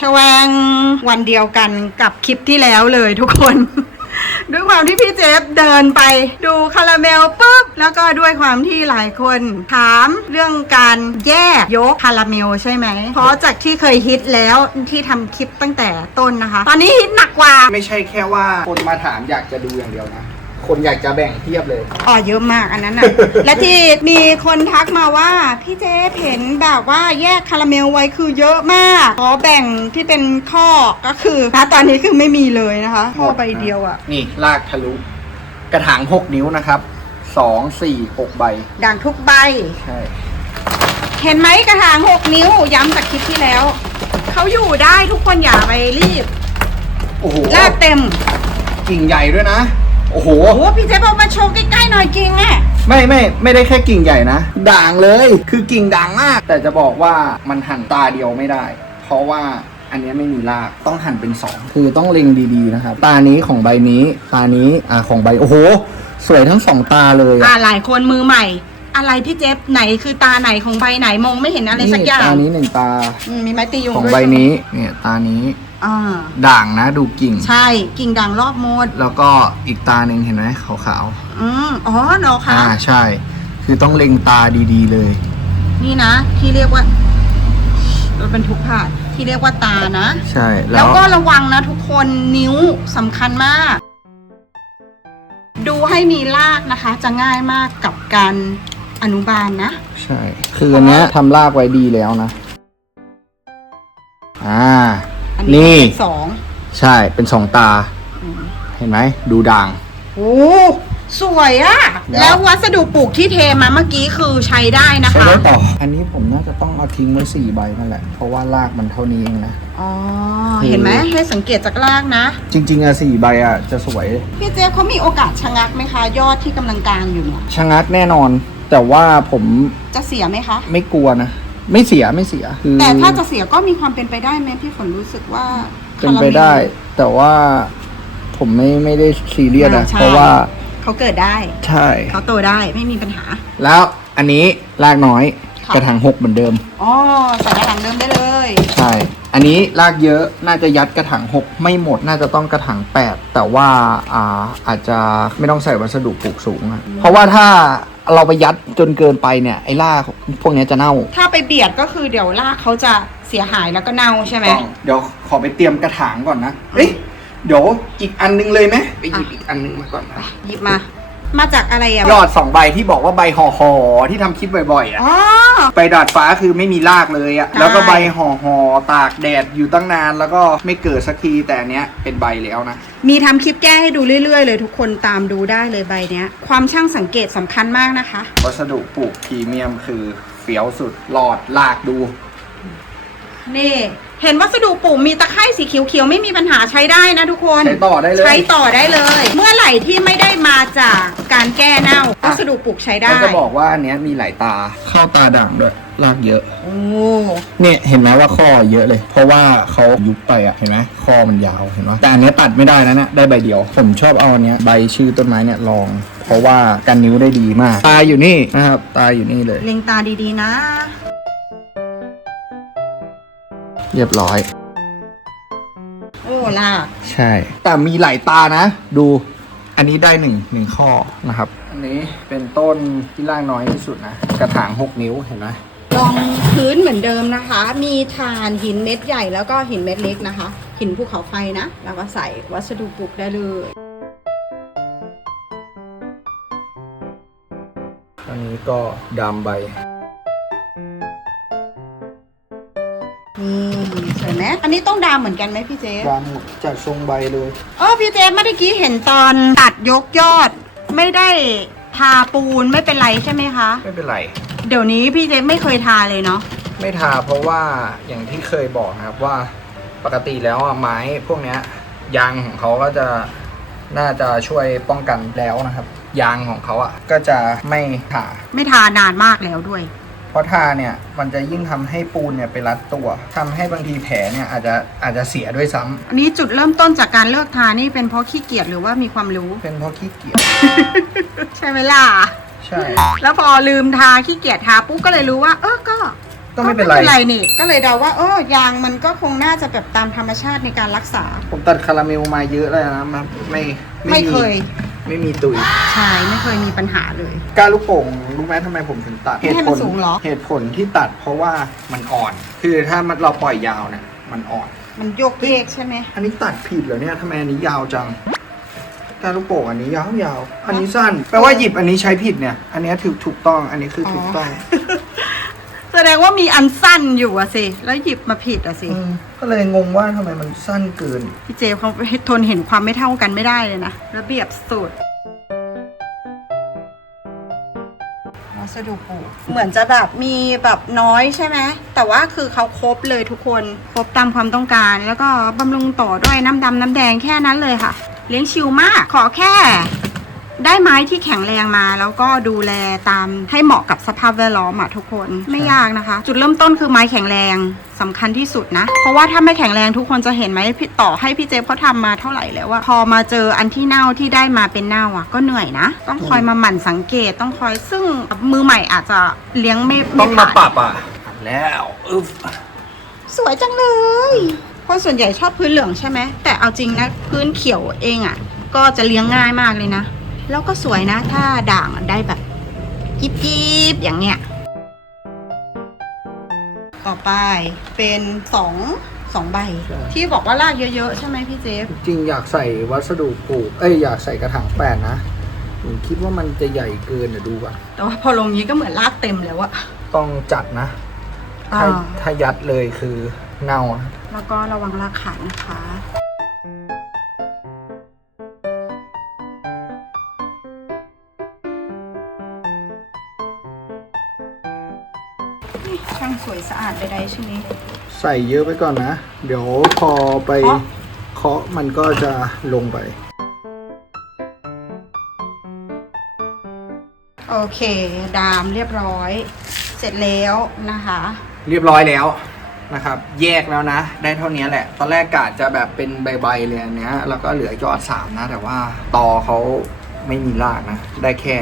ชวงวันเดียวกันกับคลิปที่แล้วเลยทุกคน ด้วยความที่พี่เจฟเดินไปดูคาราเมลปุ๊บ แล้วก็ด้วยความที่หลายคนถามเรื่องการแยกยกคาราเมลใช่ไหม เพราะจากที่เคยฮิตแล้วที่ทำคลิปตั้งแต่ต้นนะคะ ตอนนี้ฮิตหนักกว่า ไม่ใช่แค่ว่าคนมาถามอยากจะดูอย่างเดียวนะ คนอยากจะแบ่งเทียบเลย อ๋อเยอะมากอันนั้นน่ะ และที่มีคนทักมาว่าพี่เจฟเห็นแบบว่าแยกคาราเมลไว้คือเยอะมากขอแบ่งที่เป็นข้อก็คือณตอนนี้คือไม่มีเลยนะคะข้อใบเดียวอะนี่ลากทะลุ กระถาง6นิ้วนะครับ2 4 6ใบ ด่างทุกใบ ใช่ เห็นไหมกระถางหกนิ้วย้ำจากคลิปที่แล้ว เขาอยู่ได้ทุกคนอย่าไปรีบ โอ้โหลากเต็ม กิ่งใหญ่ด้วยนะ โอ้โห โอ้พี่เจฟเอามาโชว์ใกล้ๆหน่อยจริงอะไม่ไม่ไม่ได้แค่กิ่งใหญ่นะ ด่างเลย คือกิ่งด่างมาก แต่จะบอกว่ามันหั่นตาเดียวไม่ได้ เพราะว่าอันเนี้ยไม่มีรากต้องหั่นเป็นสองคือต้องเล็งดีๆนะครับ ตานี้ของใบนี้ ตานี้อ่าของใบ โอ้โห สวยทั้งสองตาเลยอ่าอะหลายคนมือใหม่ อะไรพี่เจฟไหนคือตาไหนของใบไหนมองไม่เห็นอะไรสักอย่างตานี้หนึ่งตา อืมมีไม้ตียุงของด้วยใบใช่ไหมนี้เนี่ยตานี้ อ่าด่างนะดูกิ่ง ใช่กิ่งด่างรอบหมดแล้วก็อีกตาหนึ่งเห็นไหมขาวอืมอ๋อเนาะๆค่ะอ่าใช่ คือต้องเล็งตาดีๆเลย นี่นะ ที่เรียกว่าเราเป็นทุกผ่านที่เรียกว่าตานะ ใช่ แล้วก็ระวังนะทุกคนนิ้วสำคัญมาก ดูให้มีรากนะคะ จะง่ายมากกับการอนุบาลนะ ใช่ คืออันเนี้ยทำรากไว้ดีแล้วนะ อ่า อันนี่นี้เป็นสองใช่เป็นสองตา เห็นไหมดูด่าง โอ้สวยอะเดี๋ยว แล้ววัสดุปลูกที่เทมาเมื่อกี้คือใช้ได้นะใช้คะได้ต่อ อันนี้ผมน่าจะต้องเอาทิ้งไว้สี่ใบนั่นแหละ เพราะว่ารากมันเท่านี้เองนะ อ๋อ เห็นไหมให้สังเกตจากรากนะ จริง ๆอะสี่ใบอะจะสวย พี่เจฟเขามีโอกาสชะงักไหมคะ ยอดที่กำลังกลางอยู่เนี่ย ชะงักแน่นอน แต่ว่าผมจะเสียไหมคะ ไม่กลัวนะ ไม่เสียไม่เสียคือแต่ถ้าจะเสียก็มีความเป็นไปได้ไหมพี่ฝนรู้สึกว่าเป็นไปได้ แต่ว่าผมไม่ไม่ได้ซีเรียสอะใช่เพราะว่าเขาเกิดได้ ใช่เขาโตได้ไม่มีปัญหา แล้วอันนี้รากน้อยค่ะกระถางหกเหมือนเดิมอ๋อใส่กระถางเดิมได้เลย ใช่ อันนี้รากเยอะน่าจะยัดกระถางหกไม่หมดน่าจะต้องกระถางแปดแต่ว่าอ่าอาจจะไม่ต้องใส่วัสดุปลูกสูงอะเพราะว่าถ้า เราไปยัดจนเกินไปเนี่ยไอ้รากพวกเนี้ยจะเน่าถ้าไปเบียดก็คือเดี๋ยวรากเขาจะเสียหายแล้วก็เน่าใช่ไหม ต้องเดี๋ยวขอไปเตรียมกระถางก่อนนะ เอ้ย เดี๋ยวอีกอันนึงเลยไหมไปหยิบอะอีกอันนึงมาก่อนนะ หยิบมา มาจากอะไรอะยอดสองใบที่บอกว่าใบห่อหอๆที่ทำคลิปบ่อยๆอะอ๋อ ใบดาดฟ้าคือไม่มีรากเลยอะใช่ แล้วก็ใบห่อหอๆตากแดดอยู่ตั้งนานแล้วก็ไม่เกิดสักทีแต่อันเนี้ยเป็นใบแล้วนะ มีทำคลิปแก้ให้ดูเรื่อยๆ เลยทุกคนตามดูได้เลยใบเนี้ย ความช่างสังเกตสำคัญมากนะคะ วัสดุปลูกพรีเมียมคือเฟี้ยวสุดหลอดลากดู นี่ เห็นวัสดุปลูกมีตะไคร่สีเขียวๆไม่มีปัญหาใช้ได้นะทุกคน ใช้ต่อได้เลย ใช้ต่อได้เลย เมื่อไหร่ที่ไม่ได้มาจากการแก้เน่าวัสดุปลูกใช้ได้ ก็จะบอกว่าอันเนี้ยมีหลายตาเข้าตาด่างด้วยลากเยอะ โอ้เนี่ยเห็นไหมว่าข้อเยอะเลย เพราะว่าเขายุบไปอะเห็นไหมข้อมันยาวเห็นไหมแต่อันเนี้ยตัดไม่ได้นะเนี่ยได้ใบเดียว ผมชอบเอาอันเนี้ยใบชื่อต้นไม้เนี่ยลอง เพราะว่ากันนิ้วได้ดีมาก ตาอยู่นี่นะครับตาอยู่นี่เลยเล็งตาดีๆนะ เรียบร้อย โอ้ลากใช่ แต่มีหลายตานะ ดู อันนี้ได้หนึ่งหนึ่งข้อนะครับ อันนี้เป็นต้นที่ล่างน้อยที่สุดนะ กระถาง6นิ้วเห็นไหมรองพื้นเหมือนเดิมนะคะ มีฐานหินเม็ดใหญ่แล้วก็หินเม็ดเล็กนะคะ หินภูเขาไฟนะ แล้วก็ใส่วัสดุปลูกได้เลยอันนี้ก็ดามใบ นี่สวยไหมอันนี้ต้องดามเหมือนกันไหมพี่เจฟดามหมดจากทรงใบเลยเออพี่เจฟเมื่อกี้เห็นตอนตัดยกยอด ไม่ได้ทาปูนไม่เป็นไรใช่ไหมคะ ไม่เป็นไร เดี๋ยวนี้พี่เจฟไม่เคยทาเลยเนาะไม่ทาเพราะว่าอย่างที่เคยบอกนะครับว่าปกติแล้วอะไม้พวกเนี้ยยางของเขาก็จะน่าจะช่วยป้องกันแล้วนะครับ ยางของเขาอะก็จะไม่ทาไม่ทานานมากแล้วด้วยเพ ราะทาเนี่ยมันจะยิ่งทำให้ปูนเนี่ยไปรัดตัวทำให้บางทีแผลเนี่ยอาจจะอาจจะเสียด้วยซ้ำอันนี้จุดเริ่มต้นจากการเลิกทานี่เป็นเพราะขี้เกียจหรือว่ามีความรู้ เป็นเพราะขี้เกียจใช่ไหมล่ะใช่ แล้วพอลืมทาขี้เกียจทาปุ๊บก็เลยรู้ว่า เออก็ก็ไม่เป็นไรนี่ ก็เลยเดาว่าเออยางมันก็คงน่าจะแบบตามธรรมชาติในการรักษา ผมตัดคาราเมลมาเยอะแล้วนะมันไม่ไม่เคย ไม่มีตุย ใช่ไม่เคยมีปัญหาเลย ก้านลูกโป่งรู้ไหมทำไมผมถึงตัดไม่ให้มันสูงเหรอ เหตุผลที่ตัดเพราะว่ามันอ่อน คือถ้ามันเราปล่อยยาวเนี่ยมันอ่อน มันโยกเยกใช่ไหมอันนี้ตัดผิดเหรอเนี่ยทำไมอันนี้ยาวจังก้านลูกโป่งอันนี้ยาวยาวๆอันนี้สั้น แปลว่าหยิบอันนี้ใช้ผิดเนี่ย อันนี้ถูกถูกต้อง อันนี้คือถูกต้อง แสดงว่ามีอันสั้นอยู่อะสิ แล้วหยิบมาผิดอะสิ อืมก็เลยงงว่าทำไมมันสั้นเกิน พี่เจเขาทนเห็นความไม่เท่ากันไม่ได้เลยนะ ระเบียบสุดวัสดุปลูกเหมือนจะแบบมีแบบน้อยใช่ไหม แต่ว่าคือเขาครบเลยทุกคน ครบตามความต้องการ แล้วก็บำรุงต่อด้วยน้ำดำน้ำแดงแค่นั้นเลยค่ะ เลี้ยงชิวมาก ขอแค่ ได้ไม้ที่แข็งแรงมา แล้วก็ดูแลตามให้เหมาะกับสภาพแวดล้อมอะทุกคนไม่ยากนะคะ จุดเริ่มต้นคือไม้แข็งแรงสำคัญที่สุดนะ เพราะว่าถ้าไม่แข็งแรงทุกคนจะเห็นไหมพี่ต่อให้พี่เจฟเขาทำมาเท่าไหร่แล้วอะพอมาเจออันที่เน่าที่ได้มาเป็นเน่าอะก็เหนื่อยนะ ต้องคอยมาหมั่นสังเกตต้องคอยซึ่งมือใหม่อาจจะเลี้ยงไม่ต้ไม่องมาผ่านปรับอะแล้วอึ๊บสวยจังเลยคนส่วนใหญ่ชอบพื้นเหลืองใช่ไหมแต่เอาจริงนะพื้นเขียวเองอะ่ะก็จะเลี้ยงง่ายมากเลยนะ แล้วก็สวยนะ ถ้าด่างอะได้แบบยิบยิบๆอย่างเนี้ย ต่อไปเป็นสองสองใบที่บอกว่าลากเยอะๆ ใช่ไหมพี่เจฟจริงอยากใส่วัสดุปลูก เอ้ยอยากใส่กระถางแปดนะผมคิดว่ามันจะใหญ่เกินเดี๋ยวดูก่อนแต่ว่าพอลงนี้ก็เหมือนลากเต็มแล้วอะต้องจัดนะถ้าอ่าถ้ายัดเลยคือเน่านะแล้วก็ระวังราขาดนะคะ ช่างสวยสะอาดใดๆใช่ไหม ใส่เยอะไปก่อนนะ เดี๋ยวพอไปเคาะ เคาะมันก็จะลงไป โอเค ดามเรียบร้อย เสร็จแล้วนะคะ เรียบร้อยแล้วนะครับ แยกแล้วนะ ได้เท่านี้แหละ ตอนแรกกะจะแบบเป็นใบๆเลยอันเนี้ยแล้วก็เหลือยอดสามนะ แต่ว่าตอเขาไม่มีรากนะ ได้แค่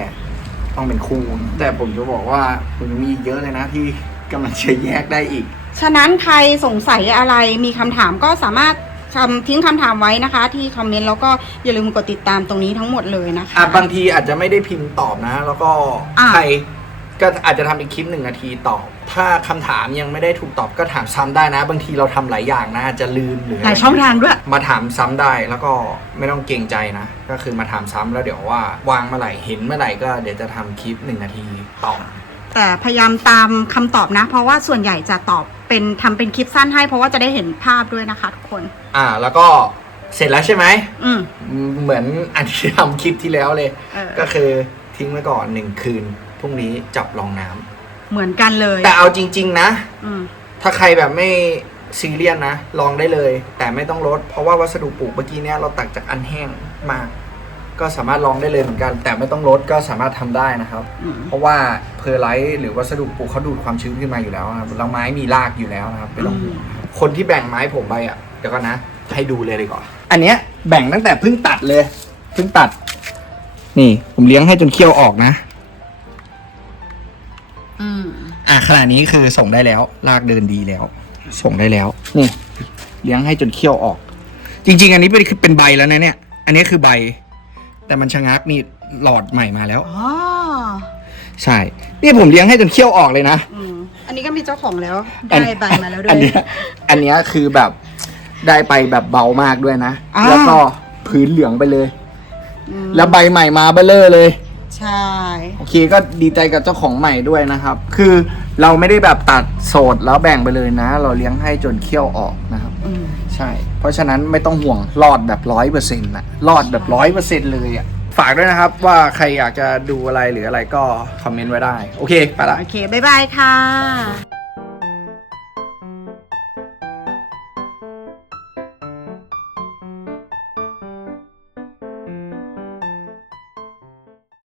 ต้องเป็นคู่ แต่ผมจะบอกว่าผมยังมีอีกเยอะเลยนะที่กำลังจะแยกได้อีก ฉะนั้นใครสงสัยอะไรมีคำถามก็สามารถคำทิ้งคำถามไว้นะคะ ที่คอมเมนต์แล้วก็อย่าลืมกดติดตามตรงนี้ทั้งหมดเลยนะคะอะบางทีอาจจะไม่ได้พิมพ์ตอบนะ แล้วก็อะ ใครก็อาจจะทำเป็นคลิปหนึ่งนาทีตอบ ถ้าคำถามยังไม่ได้ถูกตอบก็ถามซ้ำได้นะ บางทีเราทำหลายอย่างนะอาจจะลืมหรือหลายช่องทางด้วย มาถามซ้ำได้แล้วก็ไม่ต้องเกรงใจนะ ก็คือมาถามซ้ำแล้วเดี๋ยวว่าวางเมื่อไหร่เห็นเมื่อไหร่ก็เดี๋ยวจะทำคลิปหนึ่งนาทีตอบแต่พยายามตามคำตอบนะ เพราะว่าส่วนใหญ่จะตอบเป็นทำเป็นคลิปสั้นให้ เพราะว่าจะได้เห็นภาพด้วยนะคะทุกคน อ่าแล้วก็เสร็จแล้วใช่ไหมอืมเหมือนอันที่ทำคลิปที่แล้วเลยเออก็คือทิ้งไว้ก่อนหนึ่งคืนพรุ่งนี้จับรองน้ำ เหมือนกันเลยแต่เอาจริง ๆ นะ อืมถ้าใครแบบไม่ซีเรียสนะ ลองได้เลย แต่ไม่ต้องลด เพราะว่าวัสดุปลูกเมื่อกี้เนี้ยเราตักจากอันแห้งมา ก็สามารถลองได้เลยเหมือนกัน แต่ไม่ต้องลดก็สามารถทำได้นะครับ อืม เพราะว่าเพอร์ไลท์หรือวัสดุปลูกเขาดูดความชื้นขึ้นมาอยู่แล้วนะครับแล้วไม้มีรากอยู่แล้วนะครับไม่ต้องห่วงนะครับคนที่แบ่งไม้ผมไปอะเดี๋ยวก่อนนะ ให้ดูเลยดีกว่าอันเนี้ยแบ่งตั้งแต่เพิ่งตัดเลยเพิ่งตัด นี่ ผมเลี้ยงให้จนเคี้ยวออกนะ อืมอะขณะนี้คือส่งได้แล้ว ลากเดินดีแล้ว ส่งได้แล้วนี่เลี้ยงให้จนเคี้ยวออก จริง ๆ อันนี้เป็นเป็นใบแล้วนะเนี่ย อันนี้คือใบ แต่มันชะงักนี่หลอดใหม่มาแล้วอ๋อใช่นี่ผมเลี้ยงให้จนเคี้ยวออกเลยนะอืมอันนี้ก็มีเจ้าของแล้วอันได้ใบมาแล้วด้วอันยเนี้ยอันเนี้ยคือแบบได้ไปแบบเบามากด้วยนะอ่าแล้วก็พื้นเหลืองไปเลยอืมแล้วใบใหม่มาเบลเลอร์เลย ใช่ โอเคก็ดีใจกับเจ้าของใหม่ด้วยนะครับ คือเราไม่ได้แบบตัดโสดแล้วแบ่งไปเลยนะ เราเลี้ยงให้จนเคี้ยวออกนะครับ อืม ใช่ เพราะฉะนั้นไม่ต้องห่วงรอดแบบร้อยเปอร์เซ็นต์นะรอดแบบร้อยเปอร์เซ็นต์เลยอะฝากด้วยนะครับว่าใครอยากจะดูอะไรหรืออะไรก็คอมเมนต์ไว้ได้ โอเค ไปละ โอเค บ๊ายบายค่ะ